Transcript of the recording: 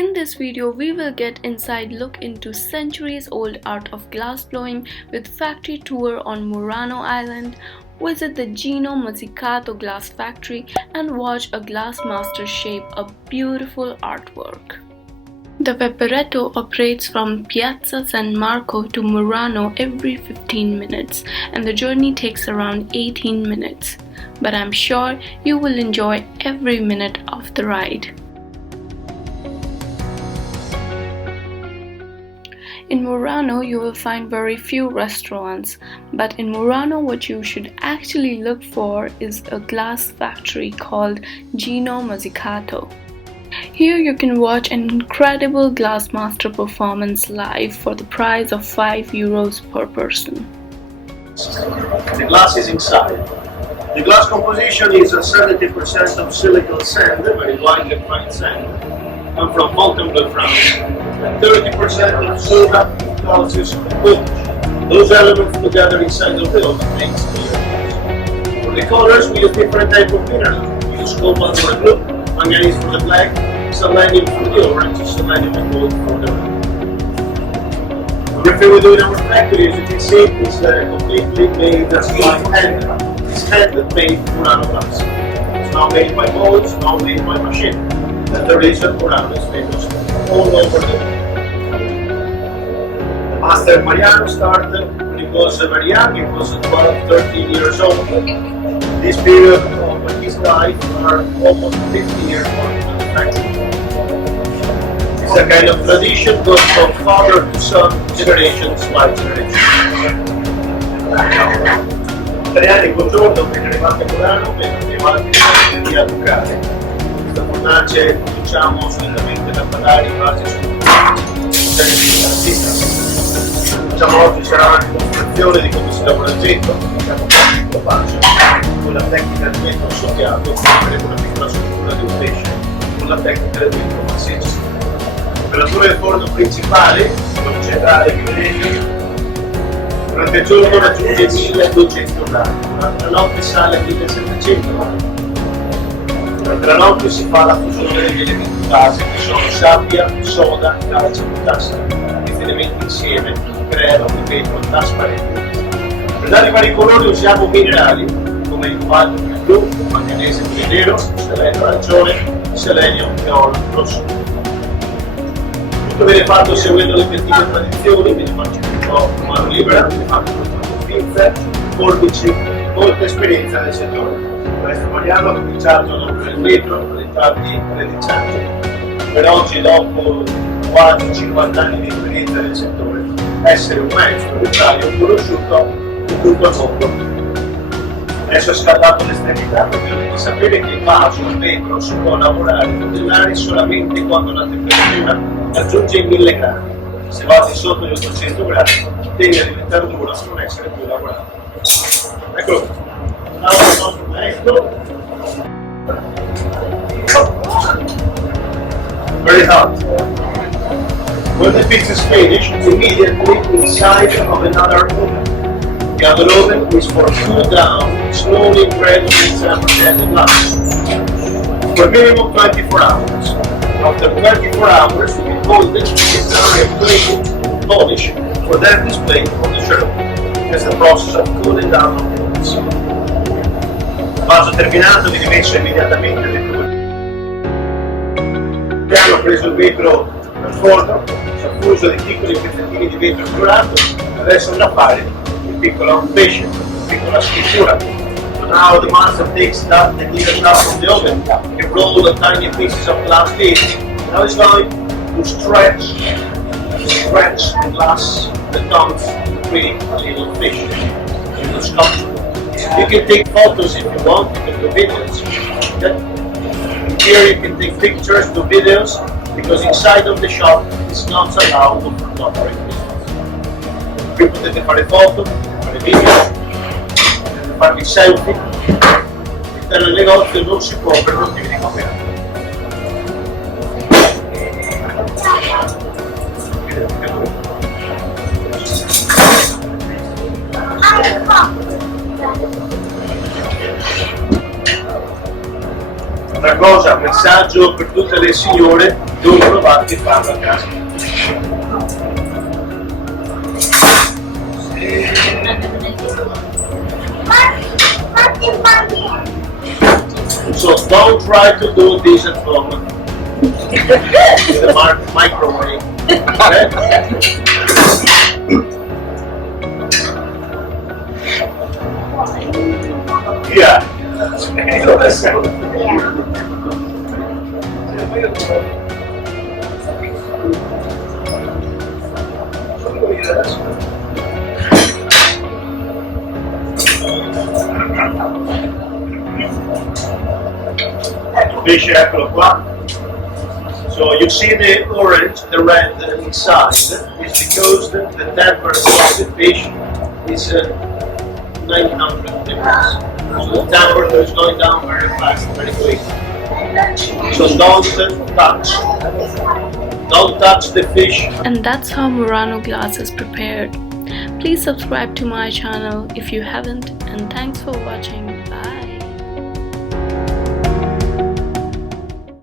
In this video, we will get inside look into centuries-old art of glass blowing with factory tour on Murano Island, visit the Gino Mazzuccato glass factory and watch a glass master shape a beautiful artwork. The Vaporetto operates from Piazza San Marco to Murano every 15 minutes and the journey takes around 18 minutes. But I'm sure you will enjoy every minute of the ride. In Murano, you will find very few restaurants, but in Murano what you should actually look for is a glass factory called Gino Mazzuccato. Here you can watch an incredible glass master performance live for the price of €5 per person. The glass is inside. The glass composition is 70% of silicon sand, very widely fine sand, and from Fontainebleau, France, and 30% of soda, calcium, and voltage. Those elements together inside the wheel makes the glass. For the colors, we use different types of minerals. We use cobalt for the blue, manganese for the black, selenium for the orange, selenium and gold for the red. Everything we do in our factory, as you can see, is completely made by hand. It's hand-made Murano glass. It's not made by molds, not made by machine. And the reason Murano is famous all over the world. The master Mariano started when he was very young, he was 12, 13 years old. This period of his life are almost 50 years old in the factory. It's a kind of tradition goes from father to son, generations by generation. Italiani, buongiorno, ben arrivati a Murano, ben arrivati a Ducati. Questa fornace cominciamo solitamente da parlare in base su tecniche artistiche. Diciamo oggi sarà una dimostrazione di come si lavora il vetro, abbiamo fatto il pace, con la tecnica del vetro soffiato, con una piccola struttura di un pesce, con la tecnica del vetro massiccio. La temperatura del forno principale, quello centrale di Venezia, durante il giorno raggiunge 1200 gradi, durante la notte sale a 1700 gradi. Durante la notte si fa la fusione degli elementi base che sono sabbia, soda, calcio e potassio. Questi elementi insieme creano un vetro trasparente. Per dare i vari colori usiamo minerali come il cobalto per il blu, manganese per il nero, selenio arancione, selenio e oro rosso. Tutto viene fatto seguendo le più antiche tradizioni, quindi faccio un po' a mano libera, fatto con pinze, forbici, molta esperienza nel settore. Questo Mariano ha cominciato dopo il vetro all'età di 13 anni. Per oggi, dopo quasi 50 anni di esperienza nel settore, essere un maestro d'Italia conosciuto in tutto il mondo. Adesso è scattato l'estremità perché dovete sapere che il vaso, il vetro, si può lavorare e modellare solamente quando la temperatura raggiunge i 1000 gradi. Se vate sotto gli 800 gradi, tende a diventare duro e non essere più lavorato. Eccolo qui. Now il nostro maestro. Very hot. When the piece is finished, immediately inside of another oven. The other oven is for cool down, slowly gradually temperature the glass. For a minimum 24 hours. After 24 hours, we can hold it, it's now plated, polish, for then display on the shelf. That's the process of cooling down of the glass. Il vaso terminato viene messo immediatamente dentro. Abbiamo preso il vetro dal forno, si è fuso dei piccoli pezzettini di vetro colorato, adesso andrà a fare un piccolo pesce, una piccola scrittura. So now the master takes that and leaves it out from the oven. He roll the tiny pieces of glass in. Now it's going to stretch the glass that comes to create a little fish, a little sculpture. You can take photos if you want, you can do videos. Okay? Here you can take pictures, do videos, because inside of the shop it's not allowed to photograph business. Qui potete fare foto, fare video, potete farvi selfie. All'interno del negozio non si può per motivi di copyright. Altra cosa, messaggio per tutte le signore Non provate a farlo a casa. So don't try to do this at home with the microwave. Okay? Yeah. Fish, eccolo qua. So you see the orange, the red inside, is because the temperature of the fish is 900 degrees. So the temperature is going down very fast, very quick. So don't touch the fish. And that's how Murano glass is prepared. Please subscribe to my channel if you haven't, and thanks for watching.